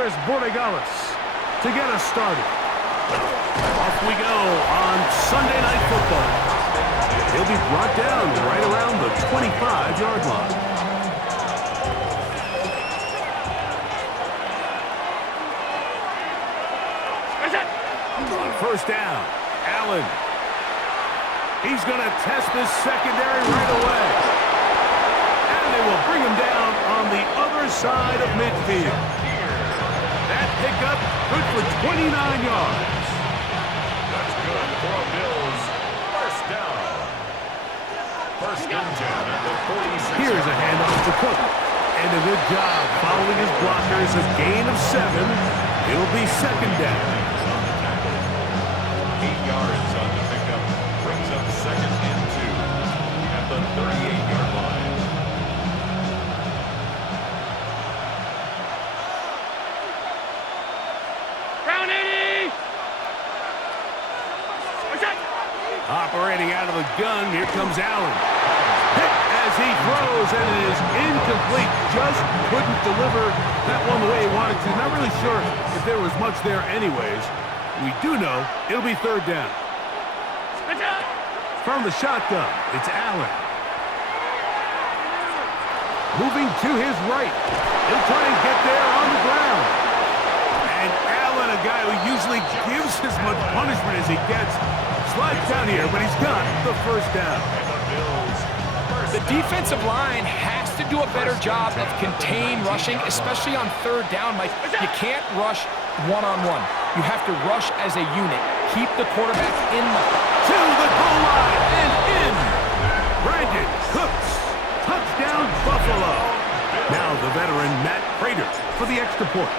Andres Borregales to get us started. Off we go on Sunday Night Football. He'll be brought down right around the 25-yard line. First down, Allen. He's going to test this secondary right away. And they will bring him down on the other side of midfield. That pickup, good for 29 yards. That's good for a Bills first down. First and 10 at the 46. Here's a handoff to Cook. And a good job following his blockers. A gain of 7. It'll be second down. 8 yards on the pickup. Brings up second and 2 at the 38-yard line. Round 80! Operating out of the gun, here comes Allen. Hit as he throws, and it is incomplete. Just couldn't deliver that one the way he wanted to. Not really sure if there was much there anyways. We do know it'll be third down. From the shotgun, it's Allen. Moving to his right. He'll try and get there on the ground. And Allen, a guy who usually gives as much punishment as he gets, slides down here, but he's got the first down. The defensive line has to do a better job of contain rushing, especially on third down. Like, you can't rush one-on-one. You have to rush as a unit. Keep the quarterback in to the goal line and in. Brandon Cooks. Touchdown, Buffalo. Now the veteran Matt Prater for the extra point.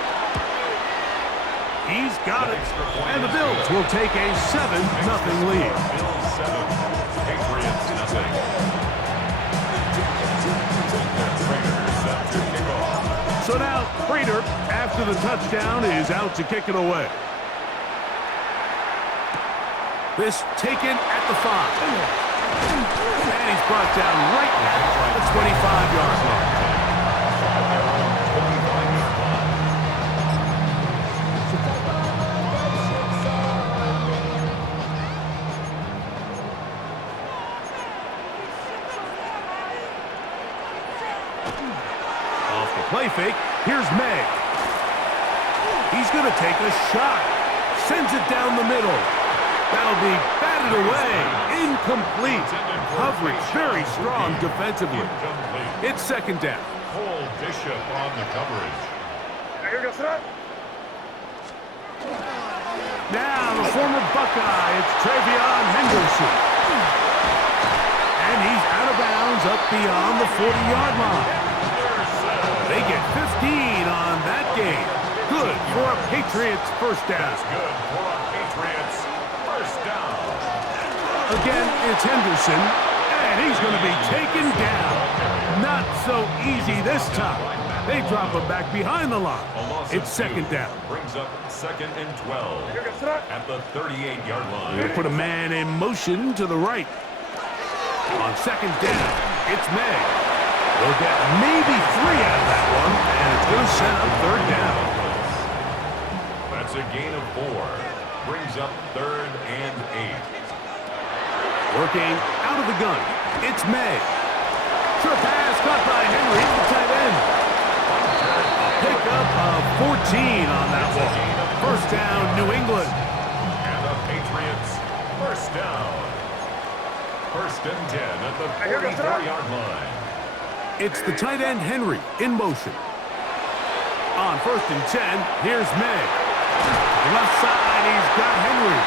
He's got it. And the Bills will take a 7-0 lead. Bills 7, Patriots nothing. So now Prater, after the touchdown, is out to kick it away. This taken at the 5. And he's brought down right at the 25-yard line. Off the play fake, here's May. He's going to take a shot. Sends it down the middle. That'll be batted away. Incomplete. Coverage very strong defensively. It's second down. Cole Bishop on the coverage. Now the former Buckeye, it's Travion Henderson. And he's out of bounds up beyond the 40-yard line. They get 15 on that game. Good for a Patriots first down. That's good for a Patriots first down. Again, it's Henderson, and he's going to be taken down. Not so easy this time. They drop him back behind the line. It's second down. Brings up second and 12 at the 38-yard line. They're going to put a man in motion to the right. On second down, it's May. They'll get maybe 3 out of that one, and it's going to set up third down. That's a gain of 4. Brings up third and 8. Working out of the gun, it's May. Sure pass caught by Henry, the tight end. A pickup of 14 on that one. First down, New England. And the Patriots first down. First and 10 at the 44-yard line. It's the tight end, Henry, in motion. On first and 10, here's May. Left side, he's got Henry.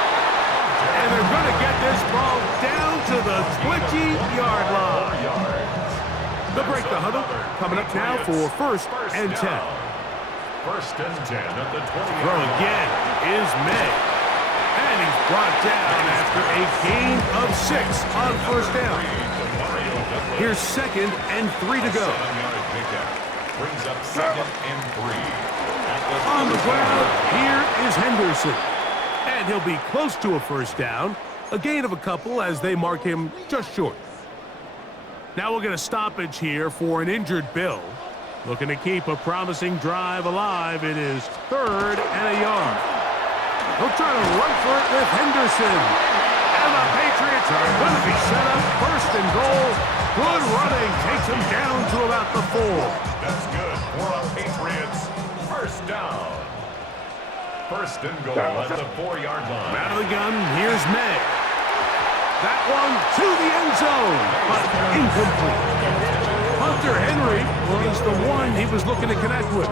And they're going to get this ball down to the 20-yard line. They'll break the huddle. Coming up now for first and 10. First and 10 at the 20. Throw again is May. And he's brought down after a gain of 6 on first down. Here's second and 3 to go. Brings up second and 3. On the ground, here is Henderson. And he'll be close to a first down. A gain of a couple as they mark him just short. Now we'll get a stoppage here for an injured Bill. Looking to keep a promising drive alive. It is 3rd and a yard. He'll try to run for it with Henderson. And the Patriots are going to be set up 1st and goal. Good running. Takes him down to about the 4. That's good for the Patriots. 1st down. 1st and goal at the 4-yard line. Out of the gun, here's May. That one to the end zone, but incomplete. Hunter Henry was the one he was looking to connect with.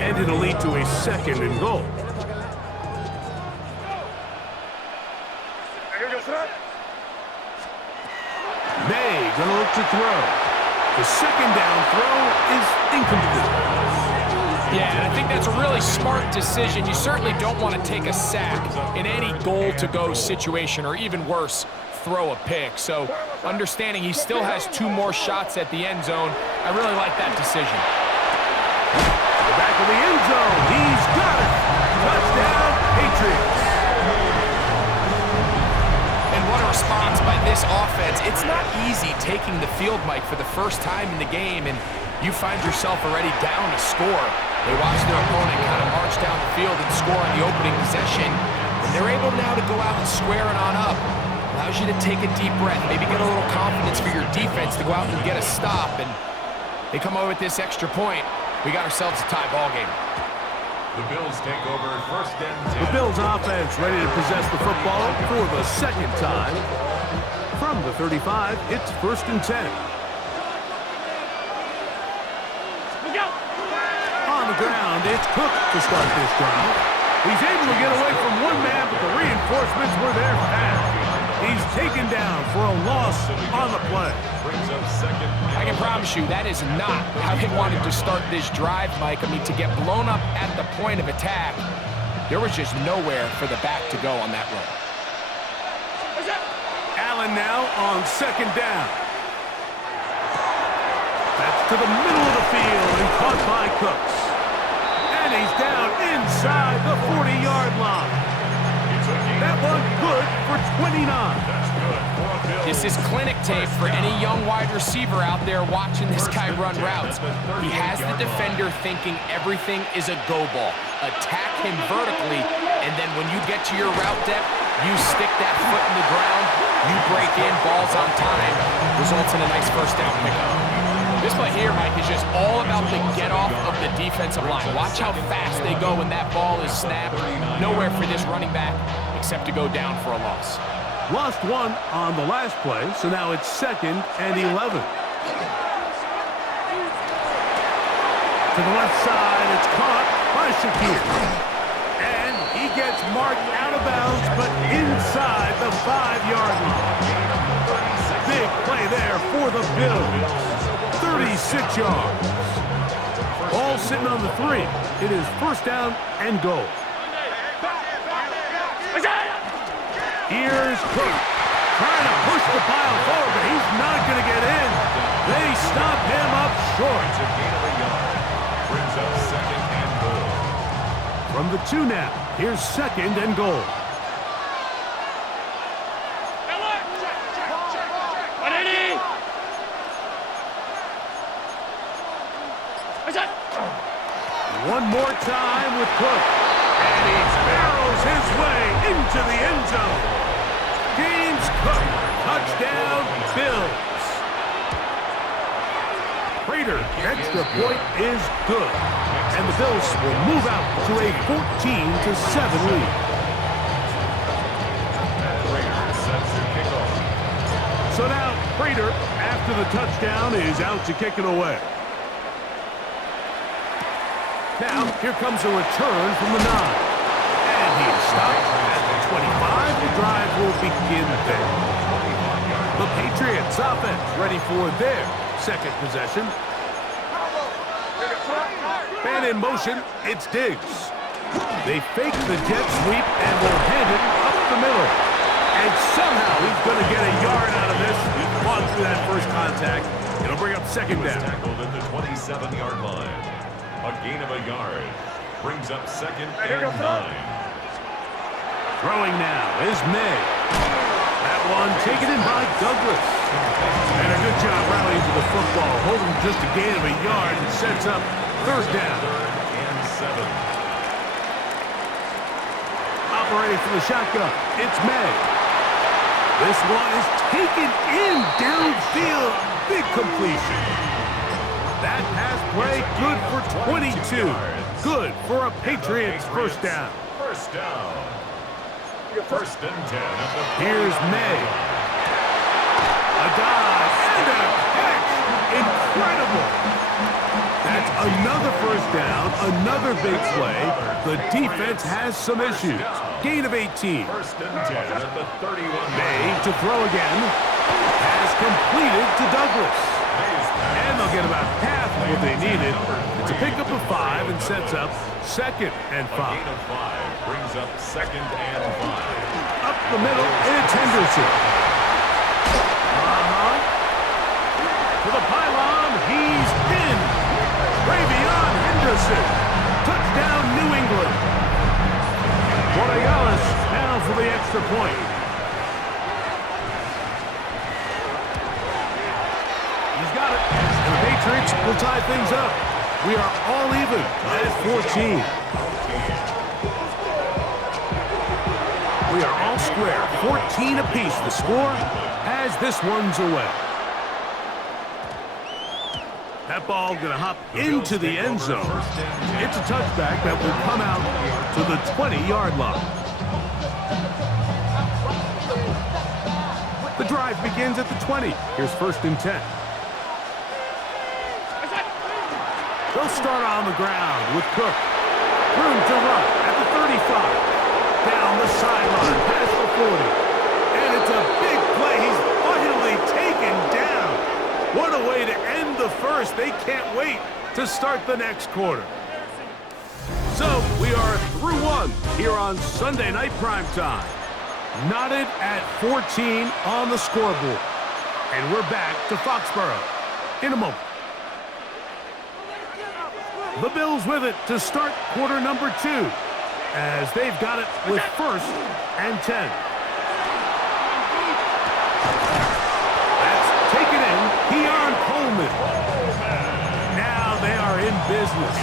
And it'll lead to a 2nd and goal. May gonna look to throw. The 2nd down throw is incomplete. Yeah, and I think that's a really smart decision. You certainly don't want to take a sack in any goal-to-go situation, or even worse, throw a pick. So understanding he still has 2 more shots at the end zone, I really like that decision. Back of the end zone. He's got it. Touchdown, Patriots. And what a response by this offense. It's not easy taking the field, Mike, for the first time in the game, and you find yourself already down a score. They watch their opponent kind of march down the field and score on the opening possession, and they're able now to go out and square it on up. Allows you to take a deep breath, maybe get a little confidence for your defense to go out and get a stop, and they come over with this extra point. We got ourselves a tie ball game. The Bills take over 1st and 10. The Bills offense ready to possess the football for the 2nd time. From the 35, it's 1st and 10. On the ground, it's Cook to start this drive. He's able to get away from one man, but the reinforcements were there fast. He's taken down for a loss on the play. Brings up 2nd. I can promise you that is not how they wanted to start this drive, Mike. I mean, to get blown up at the point of attack, there was just nowhere for the back to go on that run. Allen now on 2nd down. That's to the middle of the field and caught by Cooks. And he's down inside the 40-yard line. That one good for 29. This is clinic tape for any young wide receiver out there watching this guy run routes. He has the defender thinking everything is a go ball. Attack him vertically, and then when you get to your route depth, you stick that foot in the ground, you break in, balls on time, results in a nice 1st down pickup. This play here, Mike, is just all about the get-off of the defensive line. Watch how fast they go when that ball is snapped. Nowhere for this running back except to go down for a loss. Lost one on the last play, so now it's 2nd and 11. To the left side, it's caught by Shakir. And he gets marked out of bounds, but inside the 5-yard line. Big play there for the Bills. 36 yards. Ball sitting on the 3. It is 1st down and goal. Here's Cook trying to push the pile forward, but he's not going to get in. They stop him up short. Brings up 2nd and goal. From the 2 now, here's 2nd and goal. One more time with Cook. And he barrels his way into the end zone. James Cook, touchdown, Bills. Prater, extra point is good. And the Bills will move out to a 14-7 lead. So now, Prater, after the touchdown, is out to kick it away. Now, here comes a return from the 9. And he is stopped at the 25. The drive will begin there. The Patriots offense ready for their 2nd possession. Man in motion, it's Diggs. They fake the jet sweep and will hand it up the middle. And somehow he's going to get a yard out of this. He's gone through that first contact. It'll bring up 2nd down. Tackled at the 27-yard line. A gain of a yard. Brings up 2nd and 9. Throwing now is May. That one taken in by Douglas. And a good job rallying to the football, holding just a gain of a yard and sets up third down. 3rd and 7. Operating from the shotgun, it's May. This one is taken in downfield. Big completion. That pass play good for 22. Good for a Patriots first down. First down. 1st and 10. Here's May. A dive and a catch. Incredible. That's another first down, another big play. The defense has some issues. Gain of 18. 1st and 10 at the 31. May to throw again. Has completed to Douglas. And they'll get about half of what they needed. It's a pickup of 5 and sets up 2nd and 5. Gain of 5 brings up 2nd and 5. Up the middle, it's Henderson. To the pylon, he's in. Travion Henderson. Touchdown, New England. Borregales now for the extra point. He's got it. And the Patriots will tie things up. We are all even at 14. We are all square. 14 apiece the score as this one's away. That ball going to hop into the end zone. It's a touchback that will come out to the 20-yard line. The drive begins at the 20. Here's 1st and 10. They'll start on the ground with Cook. Room to run at the 35. Down the sideline, past the 40. And it's a big play. He's finally taken down. What a way to end the first. They can't wait to start the next quarter. So we are through one here on Sunday Night Primetime. Knotted at 14 on the scoreboard. And we're back to Foxborough in a moment. The Bills with it to start quarter number 2 as they've got it with 1st and 10. That's taken in. Keon Coleman. Now they are in business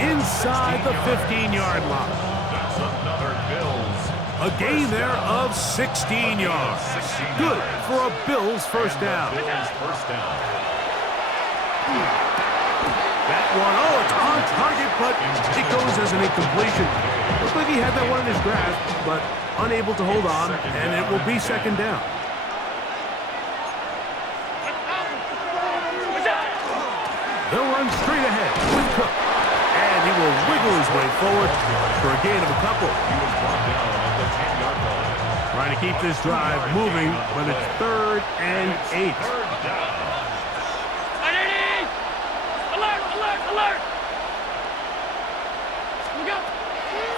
inside the 15-yard line. That's another Bills. A gain there of 16 yards. Good for a Bills first down. Bills first down. That one, oh, it's on target, but it goes as an incompletion. Looks like he had that one in his grasp, but unable to hold on, and it will be 2nd down. They'll run straight ahead with Cook, and he will wiggle his way forward for a gain of a couple. He was brought down at the 10-yard line. Trying to keep this drive moving, but it's 3rd and 8. Third down. Alert!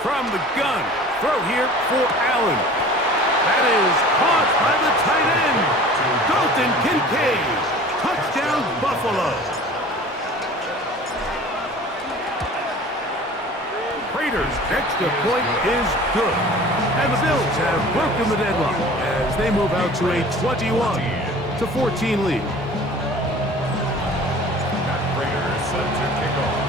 From the gun, throw here for Allen. That is caught by the tight end, Dalton Kincaid. Touchdown, Buffalo. Raiders' extra point is good. And the Bills have broken the deadlock as they move out to a 21-14 lead. Raiders set to kick off.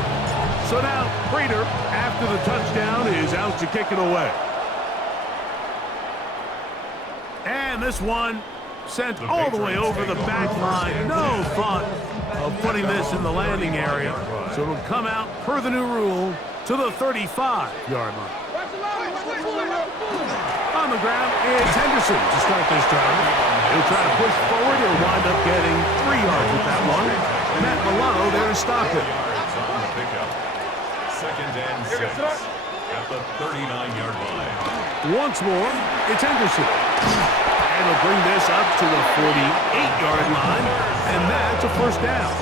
So now, Prater, after the touchdown, is out to kick it away. And this one sent all the way over the back line. No thought of putting this in the landing area. So it'll come out, per the new rule, to the 35-yard line. On the ground, it's Henderson to start this drive. He'll try to push forward. He'll wind up getting 3 yards with that one. Matt Milano there to stop it. Yards on the pickup. 2nd and 6 at the 39-yard line. Once more, it's Henderson. And he'll bring this up to the 48-yard line, and that's a first down.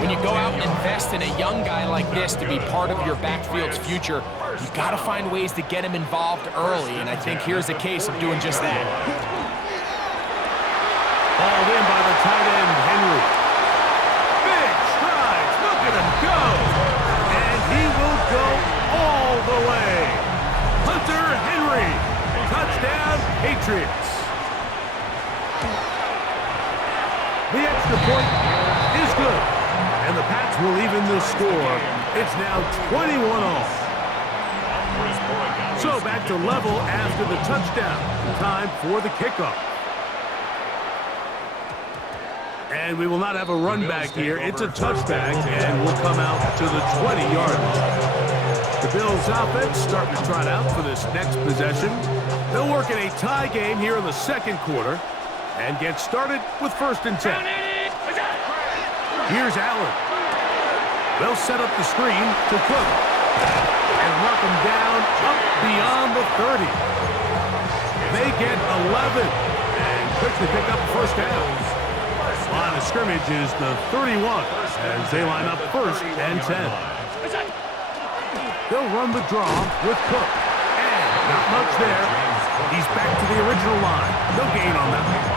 When you go out and invest in a young guy like this to be part of your backfield's future, you got to find ways to get him involved early, and I think here's a case of doing just that. Hauled in by the tight end, Henry. Big strides, look at him go. And he will go all the way. Hunter Henry, touchdown, Patriots. point is good. And the Pats will even the score. It's now 21-all. So back to level after the touchdown. Time for the kickoff. And we will not have a run back here. It's a touchback, and we'll come out to the 20-yard line. The Bills offense starting to trot out for this next possession. They'll work in a tie game here in the second quarter and get started with 1st and 10. Here's Allen. They'll set up the screen to Cook and knock him down up beyond the 30. They get 11 and quickly pick up the first down. Line of scrimmage is the 31 as they line up 1st and 10. They'll run the draw with Cook. And not much there. He's back to the original line. No gain on that one.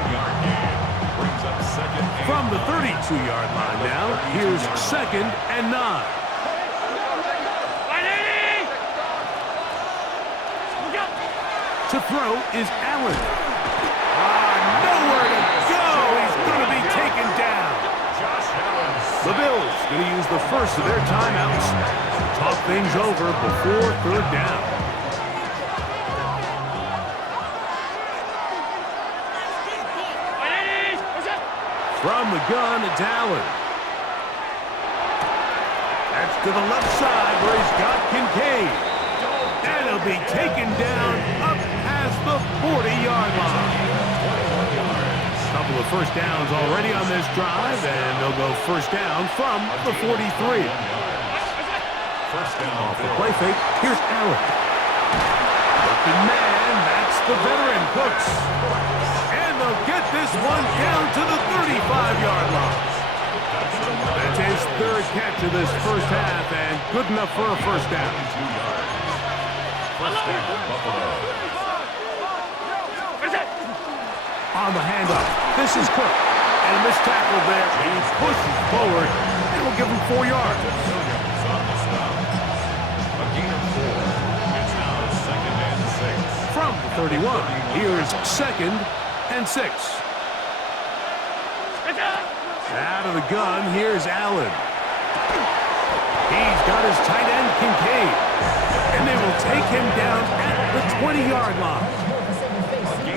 1-yard gain brings up 2nd and From the 32-yard line now, here's 2nd and 9. To throw is Allen. Nowhere to go. He's going to be taken down. The Bills going to use the first of their timeouts to talk things over before 3rd down. From the gun, it's Allen. That's to the left side where he's got Kincaid. And he'll be taken down up past the 40-yard line. Couple of first downs already on this drive, and they'll go first down from the 43. First down Off the play fake, here's Allen. Working man, that's the veteran, Cooks. And they'll get this one down to the 35-yard line. That's his 3rd catch of this first half, and good enough for a first down. First down, Buffalo. On the handoff, this is Cook. And a missed tackle there. He pushes forward, and will give him 4 yards. On the stop. A gain of 4. It's now 2nd and 6. From the 31, here's 2nd and 6. Out of the gun, here's Allen. He's got his tight end, Kincaid. And they will take him down at the 20-yard line.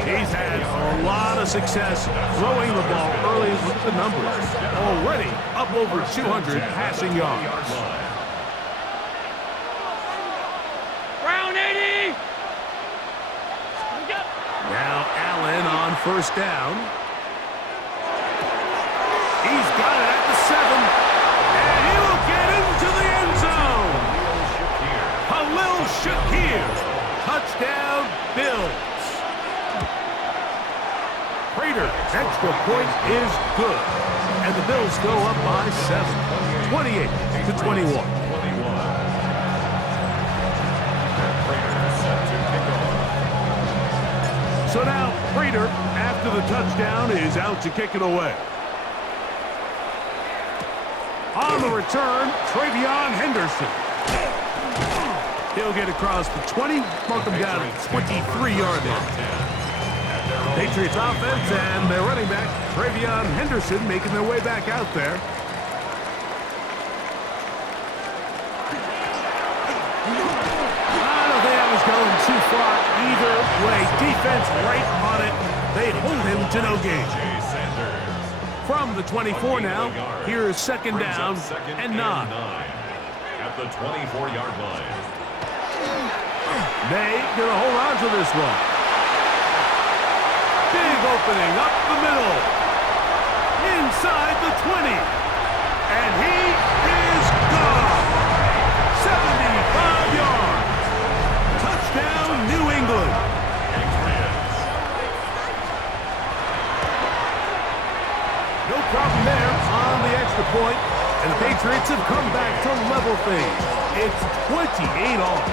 He's had a lot of success throwing the ball early. Look at the numbers. Already up over 200 passing yards. Round 80. Now Allen on first down. He's got it at the 7. And he will get into the end zone. Khalil Shakir. Touchdown, Bills. Prater, extra point is good. And the Bills go up by 7. 28-21. So now Prater, after the touchdown, is out to kick it away. On the return, Travion Henderson. He'll get across the 20, mark him down at 23-yard line. Patriots offense and their running back, Travion Henderson, making their way back out there. I don't think I was going too far either way. Defense right on it. They hold him to no gain. From the 24 now, here is 2nd down and 9. At the 24-yard line. They gonna hold on to this one. Big opening up the middle. Inside the 20. And he is gone. 75 yards. Touchdown, New England. No problem there on the extra point. And the Patriots have come back to level things. It's 28-all.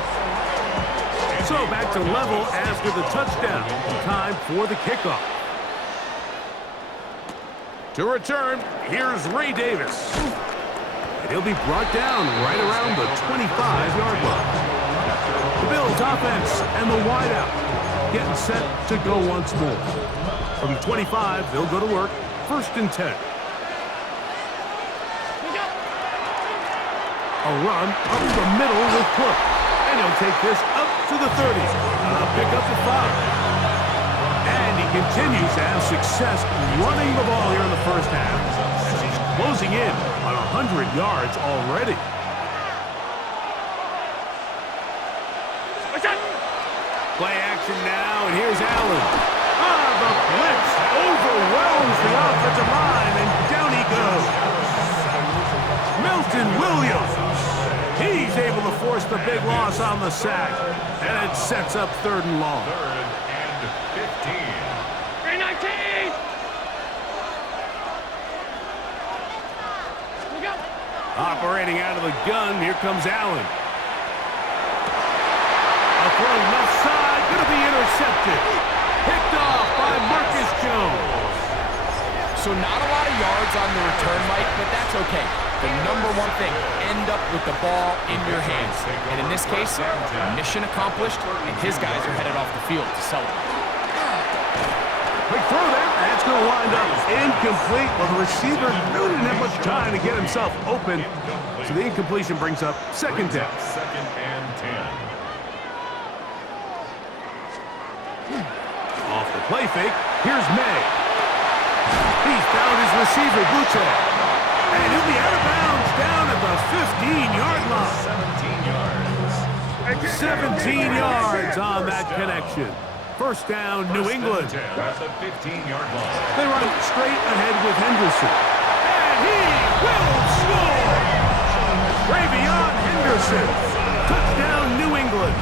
So back to level after the touchdown. Time for the kickoff. To return, here's Ray Davis. And he'll be brought down right around the 25-yard line. The Bills offense and the wideout getting set to go once more. From the 25, they'll go to work. 1st and 10. A run up the middle with Cook. And he'll take this up to the 30. Pick up the 5. And he continues to have success running the ball here in the first half as he's closing in on 100 yards already. Play action now, and here's Allen. The blitz overwhelms the offensive line, and down he goes. Milton Williams. He's able to force the big loss on the sack, and it sets up 3rd and long. 3rd and 15. 319! Operating out of the gun, here comes Allen. A throw left side, going to be intercepted. Picked off by Marcus Jones. So not a lot of yards on the return, Mike, but that's okay. The number one thing, end up with the ball in your hands. And in this case, mission accomplished, and his guys are headed off the field to celebrate. Quick throw there. That's going to wind up incomplete. Well, the receiver really didn't have much time to get himself open. So the incompletion brings up 2nd down. 2nd and 10. Off the play fake, here's May. He's found his receiver, Butte. And he'll be out of bounds down at the 15-yard line. 17 yards on that connection. 1st down, New England. At the 15-yard line. They run straight ahead with Henderson. And he will score! Travion Henderson. Touchdown, New England.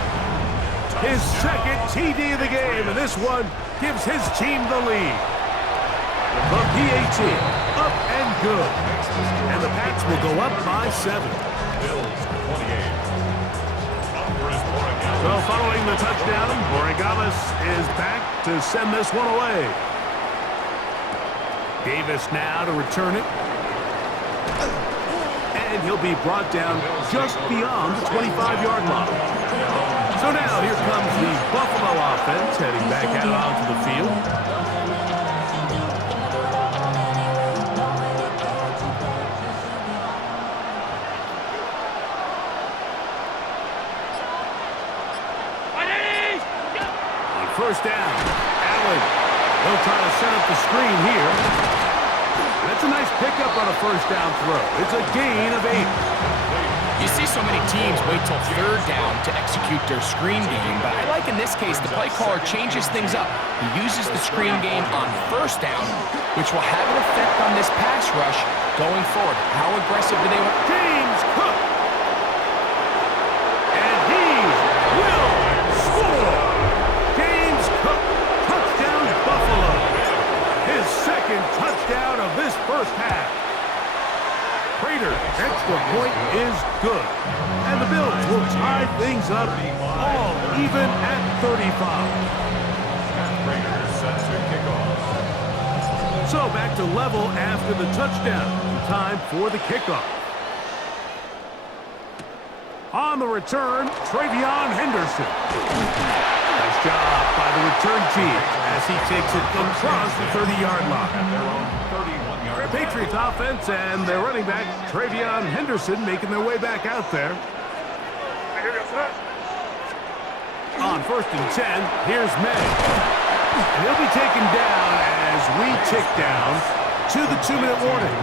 His 2nd TD of the game, and this one gives his team the lead. The PAT, up and good. And the Pats will go up by 7. Bills 28. So following the touchdown, Borregales is back to send this one away. Davis now to return it. And he'll be brought down just beyond the 25-yard line. So now here comes the Buffalo offense heading back out onto the field. First down, Allen. They'll try to set up the screen here. That's a nice pickup on a 1st down throw. It's a gain of 8. You see so many teams wait till 3rd down to execute their screen game, but I like in this case the play caller changes things up. He uses the screen game on 1st down, which will have an effect on this pass rush going forward. How aggressive do they want? James Cook. And he will score. Buffalo, his 2nd touchdown of this first half. Prater's extra point is good, and the Bills will tie things up all even at 35. Prater set to kick off. So back to level after the touchdown. Time for the kickoff. On the return, Travion Henderson. Nice job by the return team as he takes it across the 30-yard line. The Patriots offense and their running back, Travion Henderson, making their way back out there. On 1st and 10, here's May. And he'll be taken down as we tick down to the 2-minute warning.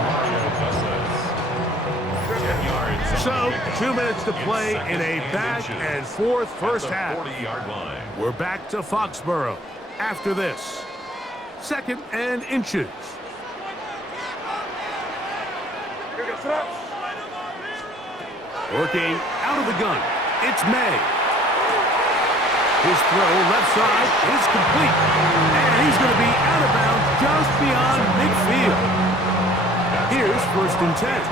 So, 2 minutes to play in a back-and-forth first half. We're back to Foxborough after this. 2nd and inches. Working out of the gun. It's May. His throw left side is complete. And he's going to be out of bounds just beyond midfield. Here's 1st and 10.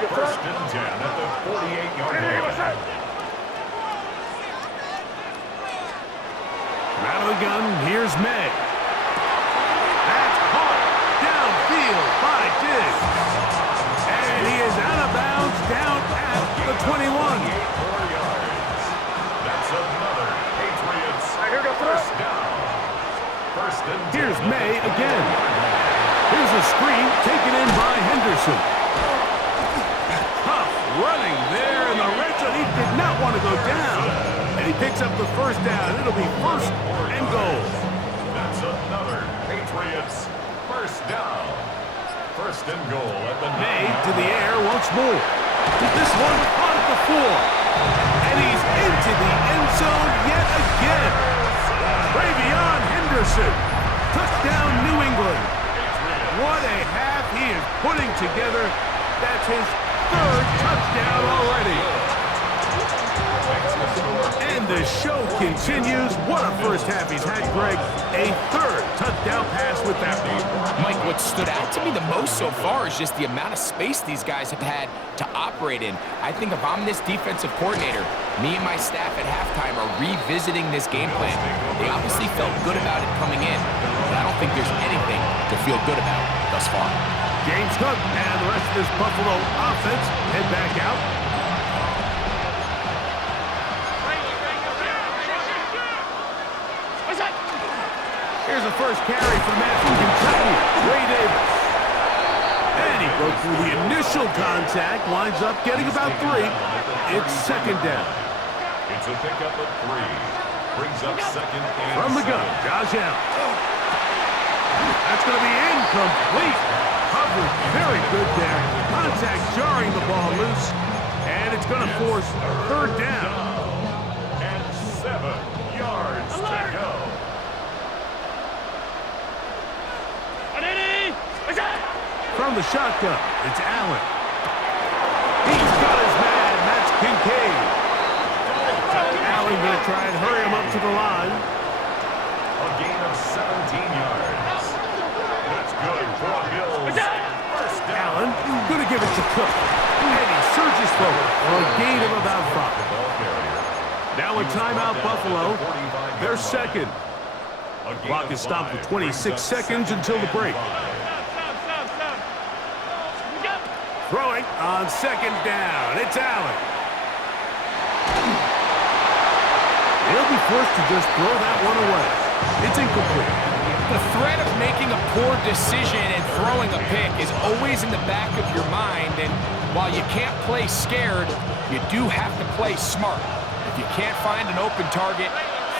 First and 10 at the 48-yard line. Out of the gun, here's May. That's caught downfield by Diggs. And he is out of bounds down at the 21. 4 yards. That's another Patriots first down. Here's May again. Here's a screen taken in by Henderson. Tough running there in the red zone. He did not want to go down. And he picks up the first down. It'll be first and goal. That's another Patriots first down. First and goal at the May to the air once more. This one on the floor. And he's into the end zone yet again. Travion Henderson. Touchdown, New England. What a half he is putting together. That's his third touchdown already. And the show continues. What a first half he's had, Greg. A third touchdown pass with that one. Mike, what stood out to me the most so far is just the amount of space these guys have had to operate in. I think if I'm this defensive coordinator, me and my staff at halftime are revisiting this game plan. They obviously felt good about it coming in, but I don't think there's anything to feel good about thus far. James Cook and the rest of this Buffalo offense head back out. Here's the first carry for the man from Kentucky, Ray Davis. And he broke through the initial contact, winds up getting about 3. It's second down. It's a pickup of 3. Brings up second and From the gun, Josh Allen. That's going to be incomplete. Covered very good there. Contact jarring the ball loose. And it's going to force third down. And 7 yards to go. From the shotgun, it's Allen. He's got his man. That's Kincaid. Allen going to try and hurry him up to the line. A gain of 17 yards. That's good for the Bills. First down. Allen going to give it to Cook. And he surges forward for a gain of about 5. Now a timeout, Buffalo. They're second. Clock is stopped with 26 seconds until the break. Throwing on second down. It's Allen. He'll be forced to just throw that one away. It's incomplete. The threat of making a poor decision and throwing a pick is always in the back of your mind, and while you can't play scared, you do have to play smart. If you can't find an open target,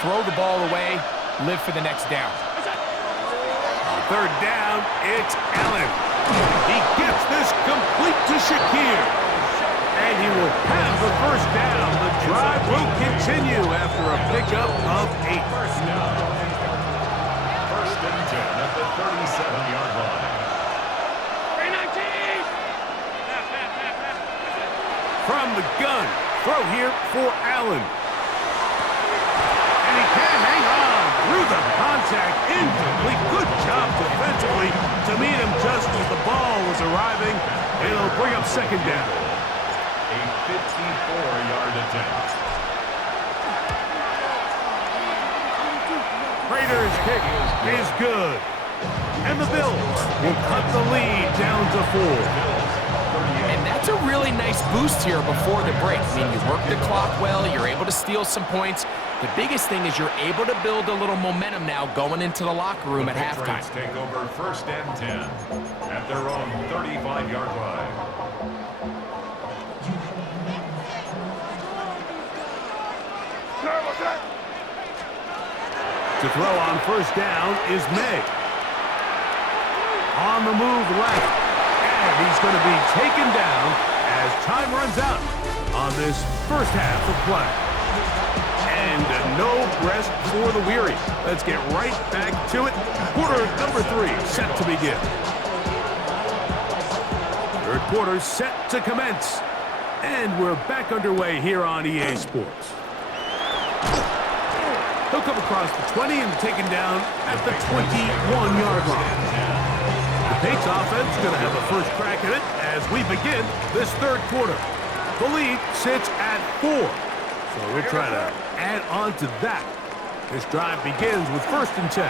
throw the ball away, live for the next down. On third down, it's Allen. He gets this complete to Shakir. And he will have the first down. The drive will continue after a pickup of 8. First down. First and 10 at the 37-yard line. From the gun, throw here for Allen. And he can't hang on through the contact. Incomplete. Good job defensively to meet him just as the ball was arriving. It'll bring up second down. A 54-yard attempt. Raiders' kick is good. And the Bills will cut the lead down to 4. And that's a really nice boost here before the break. I mean, you work the clock well, you're able to steal some points. The biggest thing is you're able to build a little momentum now going into the locker room at halftime. Take over first and 10 at their own 35-yard line. To throw on first down is May. On the move left. And he's going to be taken down as time runs out on this first half of play. And no rest for the weary. Let's get right back to it. Quarter number 3 set to begin. Third quarter set to commence. And we're back underway here on EA Sports. He'll come across the 20 and taken down at the 21-yard line. The Patriots offense is going to have a first crack at it as we begin this third quarter. The lead sits at 4. So we'll try to add on to that. This drive begins with first and 10.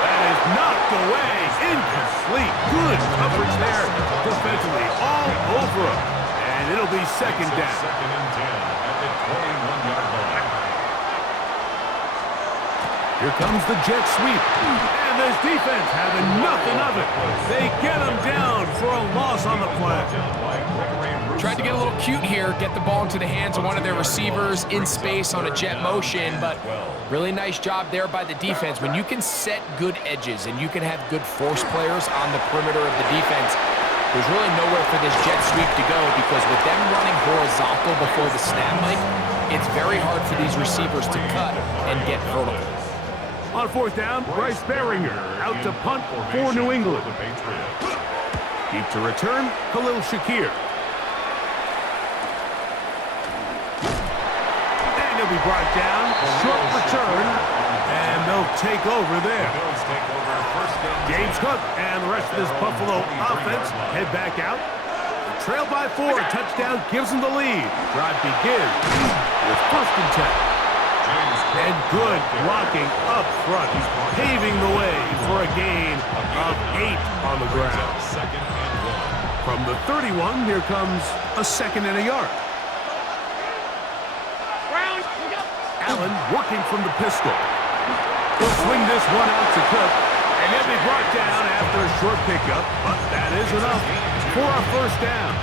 That is knocked away. Incomplete. Good coverage there defensively all over him. And it'll be second down. Second and 10 at the 21-yard line. Here comes the jet sweep. And this defense having nothing of it. They get him down for a loss on the play. Tried to get a little cute here, get the ball into the hands of one of their receivers in space on a jet motion, but really nice job there by the defense. When you can set good edges and you can have good force players on the perimeter of the defense, there's really nowhere for this jet sweep to go, because with them running horizontal before the snap, Mike, it's very hard for these receivers to cut and get vertical. On fourth down, Bryce Baringer out to punt for New England. Deep to return, Khalil Shakir. And he'll be brought down, short return, and they'll take over there. James Cook and the rest of this Buffalo offense head back out. Trail by 4, touchdown gives them the lead. Drive begins with 1st and 10. And good blocking up front, paving the way for a gain of 8 on the ground. From the 31, here comes a 2nd and a yard. Allen working from the pistol. He'll swing this one out to Cook, and he'll be brought down after a short pickup, but that is enough for a 1st down.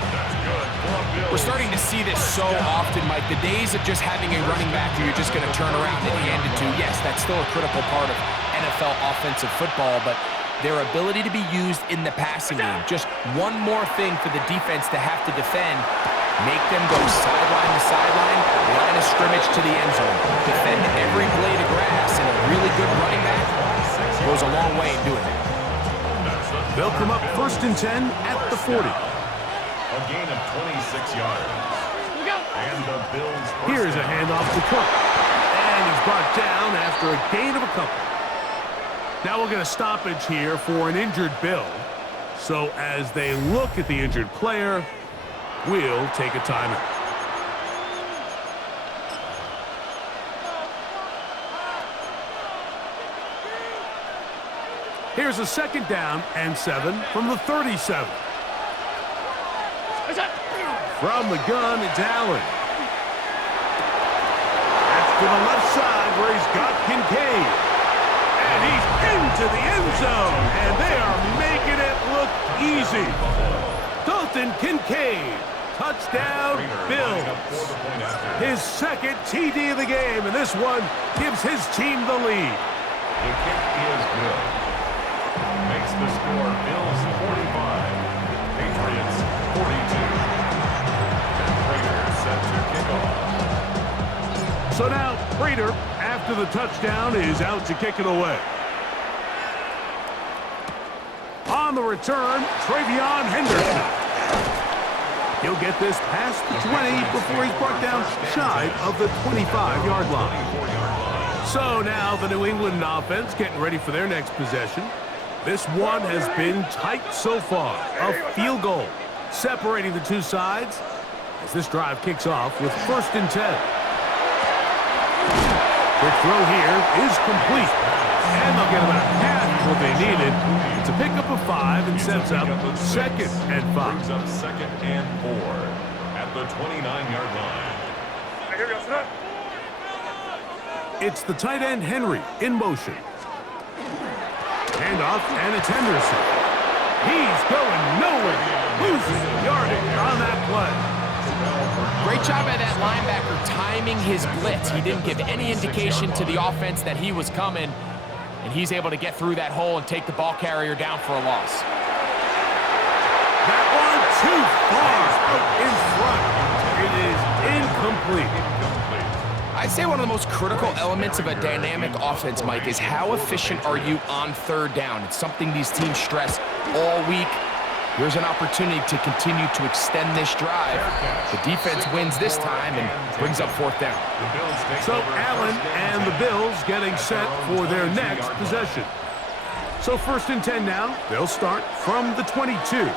We're starting to see this so often, Mike. The days of just having a running back who you're just going to turn around and hand it to, yes, that's still a critical part of NFL offensive football, but their ability to be used in the passing game, just one more thing for the defense to have to defend, make them go sideline to sideline, line of scrimmage to the end zone, defend every blade of grass, and a really good running back goes a long way in doing that. They'll come up 1st and 10 at the 40. A gain of 26 yards. And the Bills. Here's a handoff to Cook. And he's brought down after a gain of a couple. Now we'll get a stoppage here for an injured Bill. So as they look at the injured player, we'll take a timeout. Here's a 2nd down and 7 from the 37. From the gun, it's Allen. That's to the left side where he's got Kincaid. And he's into the end zone. And they are making it look easy. Dalton Kincaid. Touchdown, Bills. His 2nd TD of the game. And this one gives his team the lead. The kick is good. Makes the score Bills 45, Patriots 42. So now, Prater, after the touchdown, is out to kick it away. On the return, Travion Henderson. He'll get this past the 20 before he's brought down shy of the 25-yard line. So now the New England offense getting ready for their next possession. This one has been tight so far. A field goal separating the two sides as this drive kicks off with 1st and 10. Quick throw here is complete. And they'll get about half what they needed. It's a pickup of 5 and sets up 2nd and 5. Brings up 2nd and 4 at the 29-yard line. It's the tight end Henry in motion. Handoff, and it's Henderson. He's going nowhere. Losing yardage on that play. Great job by that linebacker timing his blitz. He didn't give any indication to the offense that he was coming, and he's able to get through that hole and take the ball carrier down for a loss. That one too far out in front. It is incomplete. I'd say one of the most critical elements of a dynamic offense, Mike, is how efficient are you on 3rd down. It's something these teams stress all week. Here's an opportunity to continue to extend this drive. The defense wins this time and brings up 4th down. So Allen and the Bills getting set for their next possession. So 1st and 10 now. They'll start from the 22.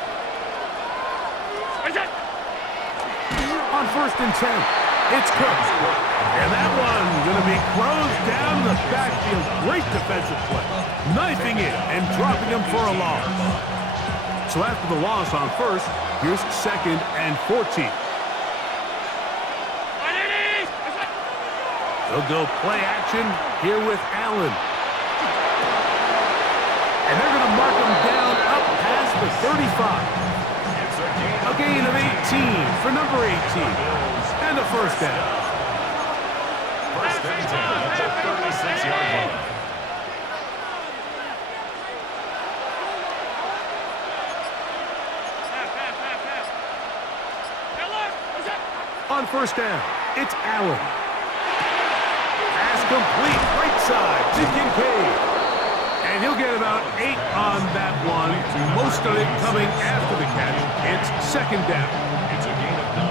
On 1st and 10, it's Cook. And that one going to be closed down in the backfield. Great defensive play. Knifing it and dropping him for a loss. So after the loss on 1st, here's 2nd and 14. They'll go play action here with Allen. 35. A gain of 18 for number 18. And a first down. First and 10 at the 36-yard line. On first down, it's Allen. Pass complete, right side to Kincaid. And he'll get about 8 on that one. Most of it coming after the catch. It's second down. It's a gain of 9.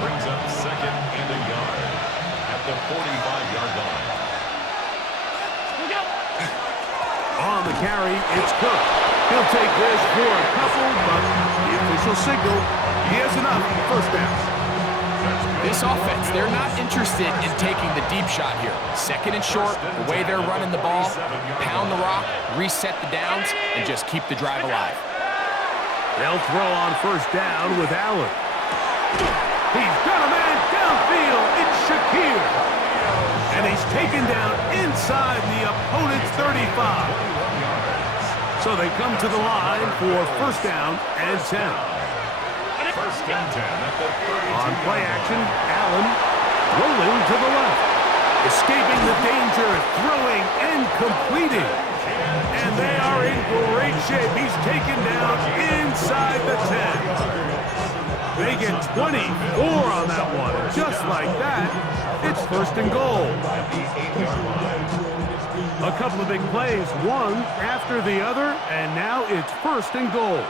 Brings up second and a yard at the 45-yard line. On the carry, it's Cook. He'll take this for a couple, but the official signal, he has enough. First down. This offense, they're not interested in taking the deep shot here. Second and short, the way they're running the ball, pound the rock, reset the downs, and just keep the drive alive. They'll throw on first down with Allen. He's got a man downfield. It's Shakir. And he's taken down inside the opponent's 35. So they come to the line for first down and 10. First and 10 at the 32. On play action, Allen rolling to the left. Escaping the danger, throwing and completing. And they are in great shape. He's taken down inside the 10. They get 24 on that one. Just like that, it's first and goal. A couple of big plays, one after the other, and now it's first and goal.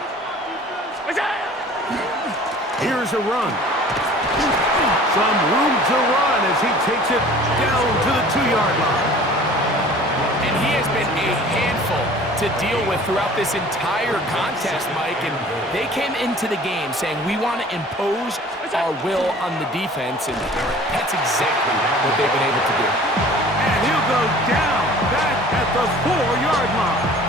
Here's a run. Some room to run as he takes it down to the 2-yard line. And he has been a handful to deal with throughout this entire contest, Mike. And they came into the game saying, we want to impose our will on the defense. And that's exactly what they've been able to do. And he'll go down back at the 4-yard line.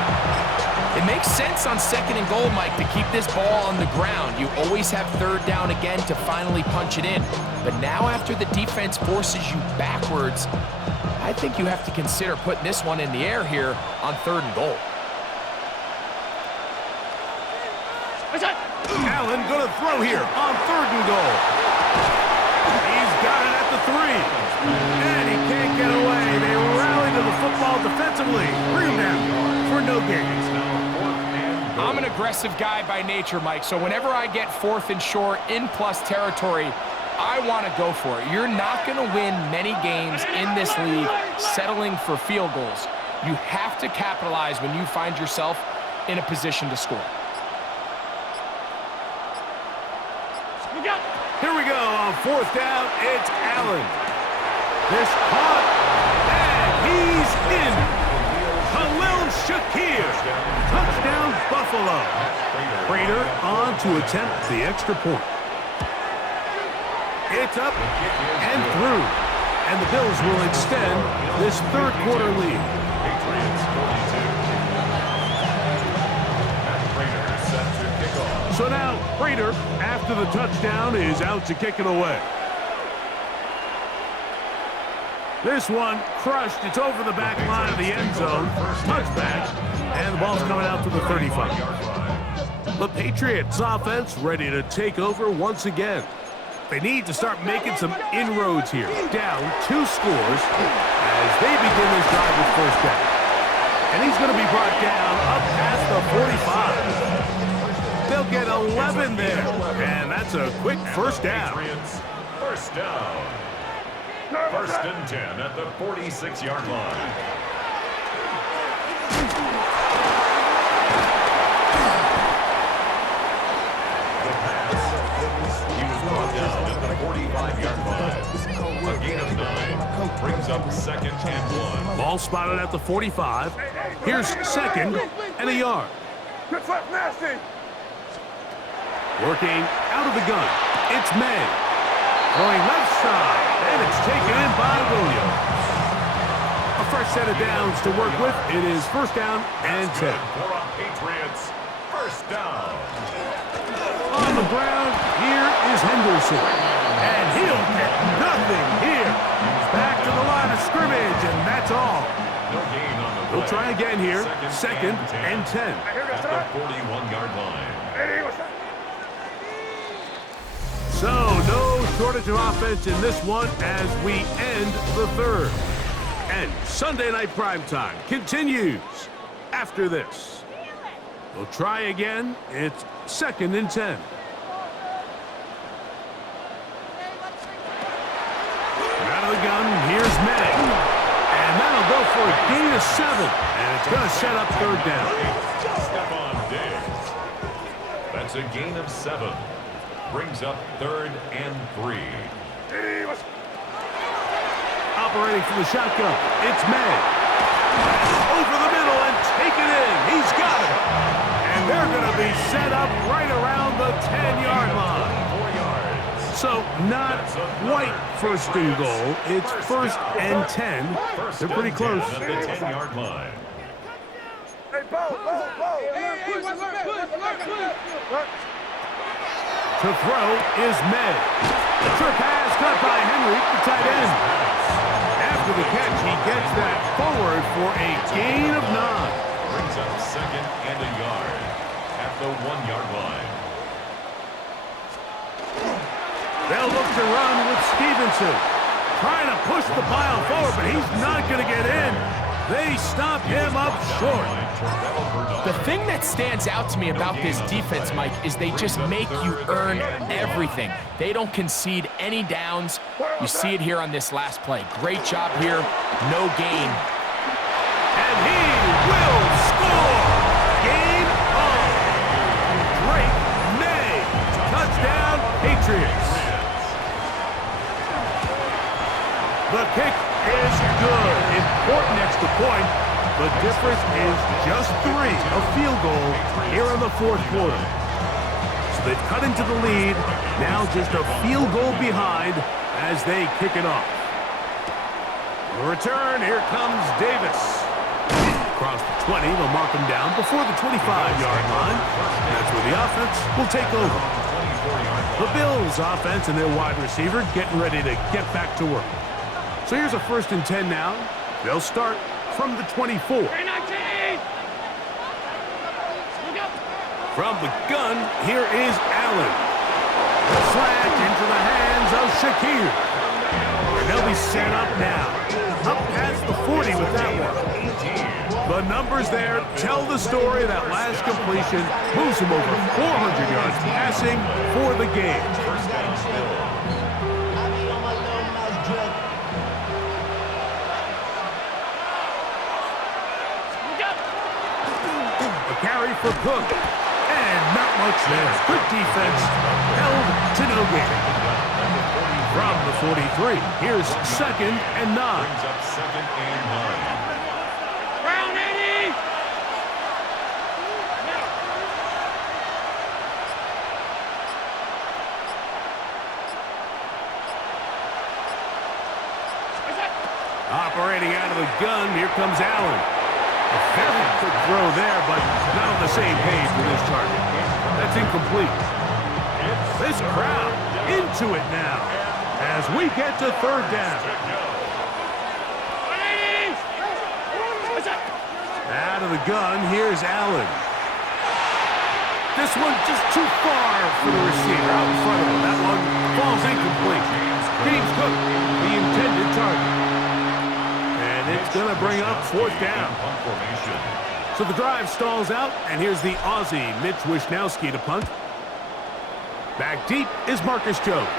It makes sense on second and goal, Mike, to keep this ball on the ground. You always have third down again to finally punch it in. But now after the defense forces you backwards, I think you have to consider putting this one in the air here on third and goal. Allen going to throw here on third and goal. He's got it at the 3. And he can't get away. They rally to the football defensively. Bring him down for no gain. I'm an aggressive guy by nature, Mike, so whenever I get fourth and short in plus territory, I want to go for it. You're not going to win many games in this league settling for field goals. You have to capitalize when you find yourself in a position to score. Here we go on fourth down. It's Allen. This caught, and he's in. Khalil Shakir. Touchdown, Buffalo. Prater on to attempt the extra point. It's up and through. And the Bills will extend this third quarter lead. Patriots 42. And Prater set to kick off. So now Prater, after the touchdown, is out to kick it away. This one crushed. It's over the back line of the end zone. Touchback. And the ball's coming out to the 35. The Patriots offense ready to take over once again. They need to start making some inroads here. Down 2 scores as they begin this drive with first down. And he's going to be brought down up past the 45. They'll get 11 there. And that's a quick first down. First down. First and 10 at the 46-yard line. The pass. He was brought down at the 45-yard line. A gain of 9. Brings up second and 1. Ball spotted at the 45. Here's second and a yard. Nasty. Working out of the gun. It's May. Going left side, and it's taken in by Williams. A fresh set of downs to work with. It is first down and 10. For our Patriots, first down. On the ground, here is Henderson. And he'll get nothing here. Back to the line of scrimmage, and that's all. No gain on the They'll play. try again here. Second and 10. At the 41-yard line. So, no shortage of offense in this one as we end the third. And Sunday Night Primetime continues after this. They'll try again. It's second and 10. Out of the gun, here's Meg. And that'll go for a gain of 7. And it's going to set up third down. Stephon Diggs. That's a gain of 7. Brings up third and 3. Operating from the shotgun, it's Meg. Over the middle and take it in. He's got it. And they're going to be set up right around the 10-yard line. 4 yards. So not quite first and goal. It's first and 10. First They're pretty and close. 10 at the 10-yard line. To throw is Meg. The trick pass caught by Henry, the tight end. After the catch, he gets that forward for a gain of 9. Brings up second and a yard at the 1-yard line. They'll look to run with Stevenson. Trying to push the pile forward, but he's not going to get in. They stop him up short. The thing that stands out to me about this defense, Mike, is they just make you earn everything. They don't concede any downs. You see it here on this last play. Great job here. No gain. And he will score. Game on. Drake May. Touchdown, Patriots. The kick is good. Important extra point. The difference is just 3, a field goal here in the fourth quarter. So they've cut into the lead. Now just a field goal behind as they kick it off. The return, here comes Davis. Across the 20, they'll mark him down before the 25-yard line. That's where the offense will take over. The Bills' offense and their wide receiver getting ready to get back to work. So here's a first and 10 now. They'll start from the 24. From the gun, here is Allen. Slant into the hands of Shakir. And they'll be set up now. Up past the 40 with that one. The numbers there tell the story. That last completion moves him over 400 yards passing for the game. Carry for Cook. And not much there. Good defense. Held to no gain. From the 43, here's second and 9. Brings up second and 9. Brown 80! Operating out of the gun, here comes Allen. A very quick throw there, but not on the same page with his target. That's incomplete. This crowd into it now as we get to third down. Out of the gun, here's Allen. This one just too far for the receiver out in front of him. That one falls incomplete. James Cook, the intended target. And it's going to bring up fourth down. So the drive stalls out, and here's the Aussie, Mitch Wishnowski, to punt. Back deep is Marcus Jones.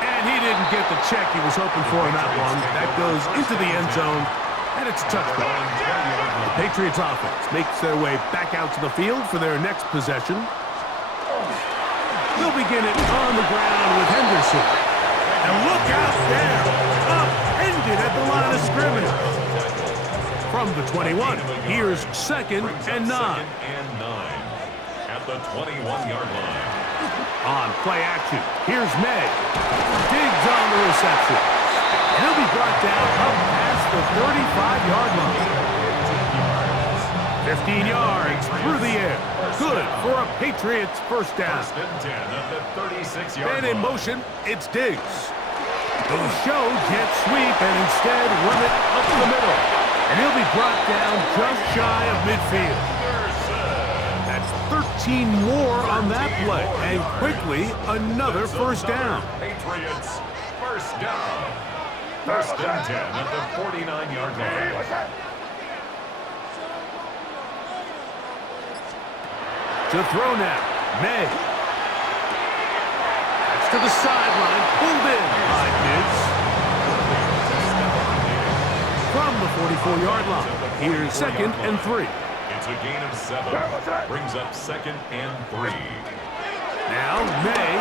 And he didn't get the check he was hoping for in that one. That goes into the end zone, and it's a touchdown. The Patriots offense makes their way back out to the field for their next possession. They'll begin it on the ground with Henderson. And look out there, upended at the line of scrimmage. From the 21, here's second and 9. At the 21-yard line. On play action, here's Meg. Diggs on the reception. He'll be brought down up past the 35-yard line. 15 yards through the air. Good for a Patriots first down. First and 10 at the 36-yard line. And in motion, it's Diggs. They show jet sweep and instead run it up the middle. And he'll be brought down just shy of midfield. That's 13 more on that play. And quickly, another first down. Patriots, first down. First and 10 at the 49-yard line. To throw now, May. That's to the sideline, pulled in by Diggs. From the 44-yard line, here's 2nd and 3. It's a gain of 7. Brings up 2nd and 3. Now, May.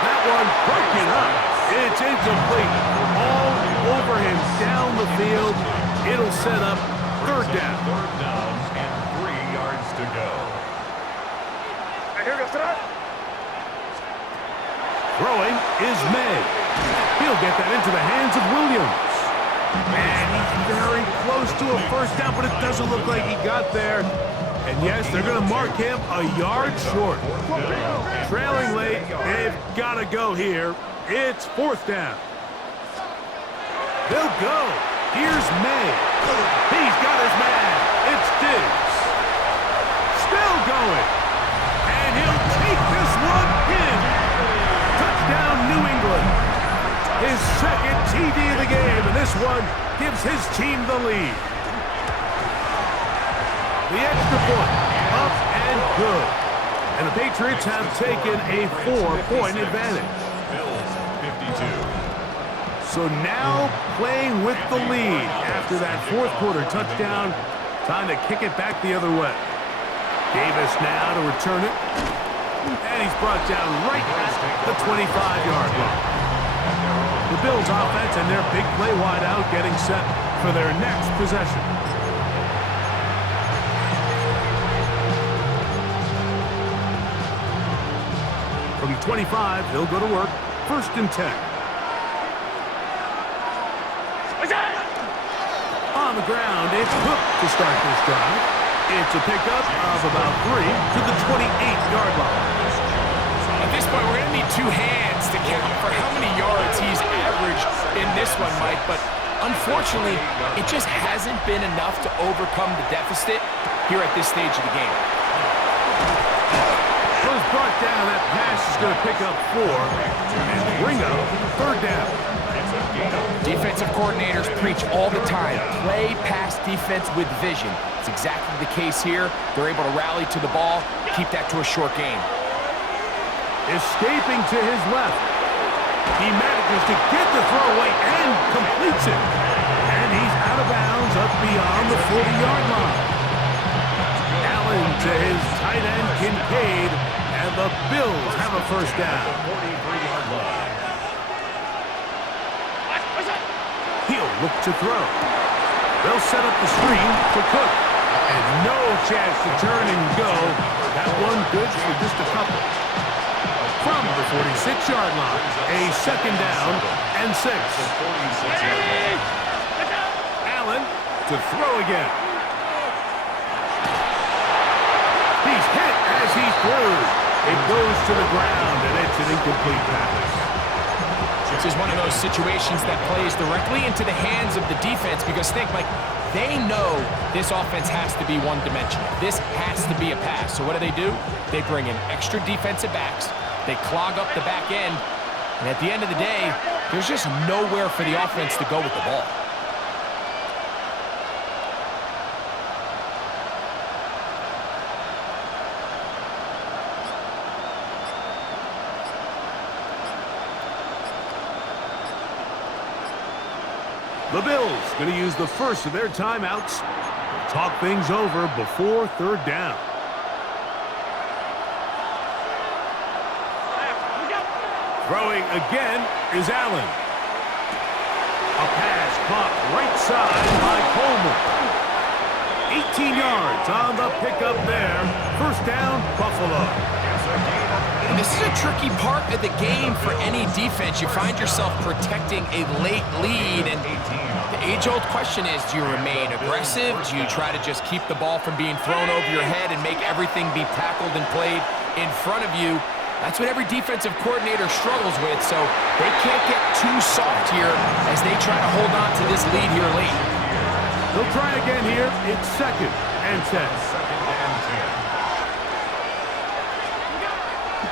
That one broken up. It's incomplete. All over him down the field. It'll set up 3rd down. 3rd down and 3 yards to go. Throwing is May. He'll get that into the hands of Williams. And he's very close to a first down, but it doesn't look like he got there. And yes, they're going to mark him a yard short. Trailing late, they've got to go here. It's 4th down. They'll go. Here's May. He's got his man. It's Diggs. Still going. And he'll take this one in. Touchdown, New England. His 2nd TD of the game, and this one gives his team the lead. The extra point, up and good. And the Patriots have taken a 4-point advantage. Bills, 52. So now playing with the lead after that 4th quarter touchdown. Time to kick it back the other way. Davis now to return it. And he's brought down right at the 25-yard line. The Bills offense and their big play wideout getting set for their next possession. From the 25, they'll go to work. 1st and 10. On the ground, it's Cook to start this drive. It's a pickup of about 3 to the 28-yard line. At this point, we're going to need 2 hands to count for how many yards he's averaged in this one, Mike. But unfortunately, it just hasn't been enough to overcome the deficit here at this stage of the game. Was brought down. That pass is going to pick up 4 and bring up 3rd down. Defensive coordinators preach all the time, play pass defense with vision. It's exactly the case here. They're able to rally to the ball, keep that to a short game. Escaping to his left. He manages to get the throw away and completes it. And he's out of bounds up beyond the 40-yard line. Allen to his tight end, Kincaid, and the Bills have a first down. 43-yard line. He'll look to throw. They'll set up the screen for Cook. And no chance to turn and go. That one good for just a couple. From the 46-yard line, a 2nd down and 6. Allen to throw again. He's hit as he throws. It goes to the ground, and it's an incomplete pass. This is one of those situations that plays directly into the hands of the defense because think, like, they know this offense has to be one-dimensional. This has to be a pass. So what do? They bring in extra defensive backs. They clog up the back end. And at the end of the day, there's just nowhere for the offense to go with the ball. The Bills going to use the first of their timeouts to talk things over before 3rd down. Throwing again is Allen. A pass caught right side by Coleman. 18 yards on the pickup there. First down, Buffalo. And this is a tricky part of the game for any defense. You find yourself protecting a late lead, and the age-old question is, do you remain aggressive? Do you try to just keep the ball from being thrown over your head and make everything be tackled and played in front of you? That's what every defensive coordinator struggles with, so they can't get too soft here as they try to hold on to this lead here late. They'll try again here. It's 2nd and 10.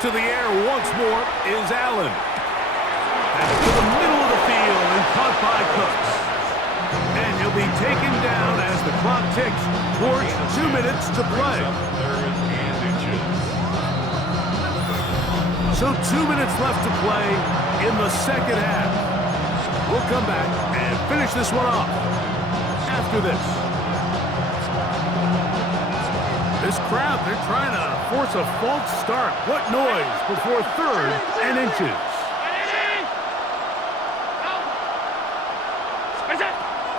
To the air once more is Allen. And to the middle of the field and caught by Cooks. And he'll be taken down as the clock ticks towards 2 minutes to play. So 2 minutes left to play in the second half. We'll come back and finish this one off after this. This crowd, they're trying to force a false start. What noise before 3rd and inches.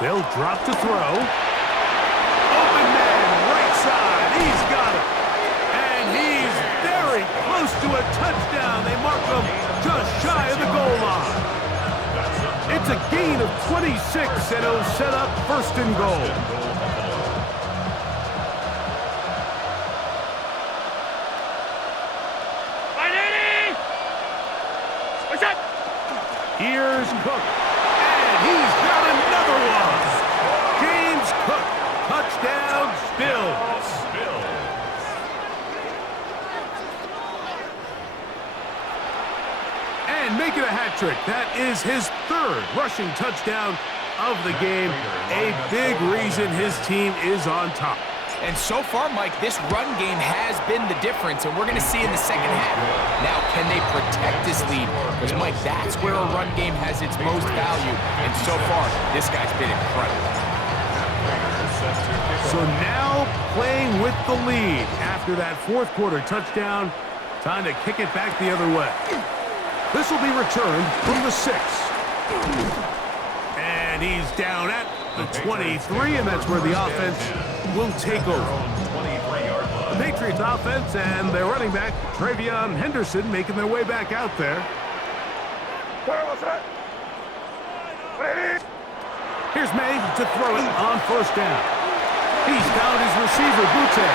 They'll drop to throw. Open man, right side. He's got it. And he's very close to a touchdown. They mark him just shy of the goal line. It's a gain of 26, and it'll set up 1st and goal. Here's Cook, and he's got another one. James Cook, touchdown, Bills. And making a hat trick. That is his 3rd rushing touchdown of the game. A big reason his team is on top. And so far, Mike, this run game has been the difference, and we're going to see in the second half. Now, can they protect this lead? Because, Mike, that's where a run game has its most value. And so far, this guy's been incredible. So now playing with the lead after that 4th quarter touchdown. Time to kick it back the other way. This will be returned from the 6. And he's down at the 23, and that's where the offense will take over. The Patriots offense and their running back, Travion Henderson, making their way back out there. Here's May to throw it on 1st down. He's found his receiver, Butte.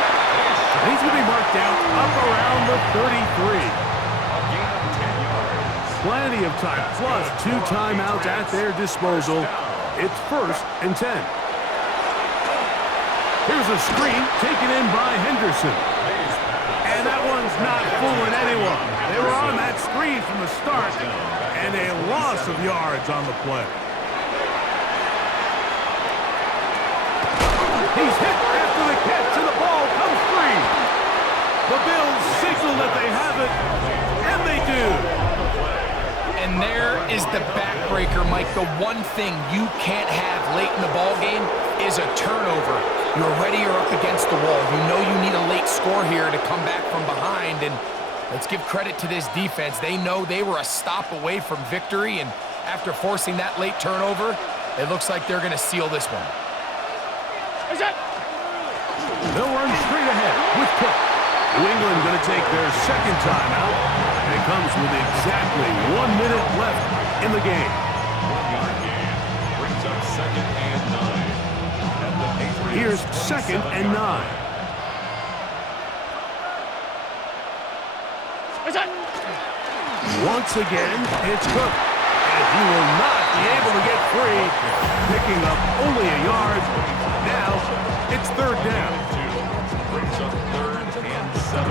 He's going to be marked down up around the 33. Plenty of time, plus 2 timeouts at their disposal. It's 1st and 10. Here's a screen taken in by Henderson. And that one's not fooling anyone. They were on that screen from the start, and a loss of yards on the play. He's hit after the catch, and the ball comes free. The Bills signal that they have it, and they do. And there is the backbreaker, Mike. The one thing you can't have late in the ball game is a turnover. You're ready or up against the wall. You know you need a late score here to come back from behind. And let's give credit to this defense. They know they were a stop away from victory. And after forcing that late turnover, it looks like they're going to seal this one. They'll run straight ahead with Cook. New England going to take their 2nd timeout. And it comes with exactly 1 minute left in the game. Brings up 2nd and 9. Here's 2nd and 9. Once again, it's Cook. And he will not be able to get free, picking up only a yard. Now, it's 3rd down. Brings up 3rd and 7.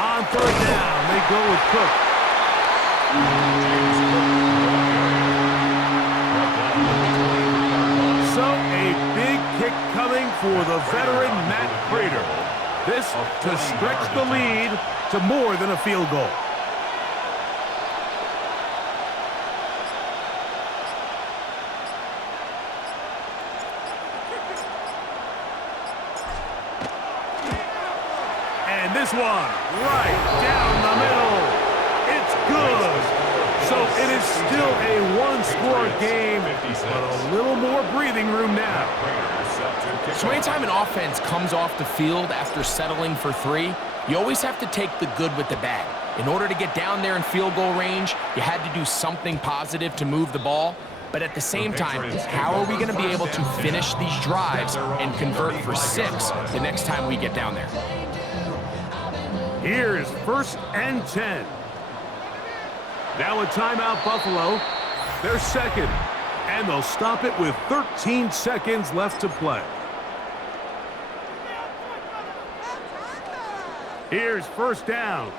On 3rd down, they go with Cook. So a big kick coming for the veteran Matt Prater. This to stretch the lead to more than a field goal. And this one, right down the middle. It's good. So it is still a one-score game, but a little more breathing room now. So anytime an offense comes off the field after settling for 3, you always have to take the good with the bad. In order to get down there in field goal range, you had to do something positive to move the ball. But at the same time, how are we going to be able to finish these drives and convert for 6 the next time we get down there? Here is 1st and 10. Now a timeout, Buffalo. They're second, and they'll stop it with 13 seconds left to play. Here's 1st down.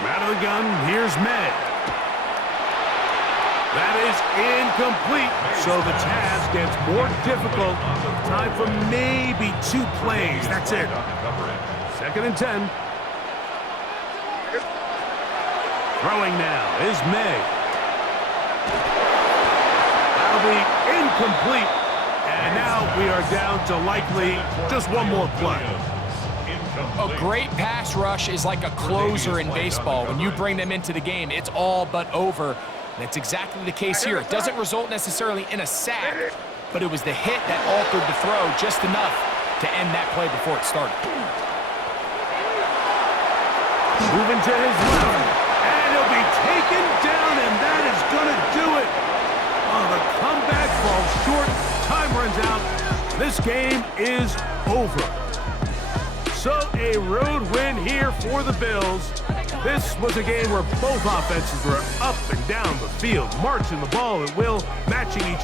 Out of the gun, here's Meg. That is incomplete, so the task gets more difficult. Time for maybe 2 plays. That's it. 2nd and 10. Throwing now is Meg. That'll be incomplete. And now we are down to likely just 1 more play. A great pass rush is like a closer in baseball. When you bring them into the game, it's all but over. That's exactly the case here. It doesn't result necessarily in a sack, but it was the hit that altered the throw just enough to end that play before it started. Moving to his left, and he'll be taken down, and that is going to do it. Oh, the comeback falls short. Time runs out. This game is over. So a road win here for the Bills. This was a game where both offenses were up and down the field, marching the ball at will, matching each other.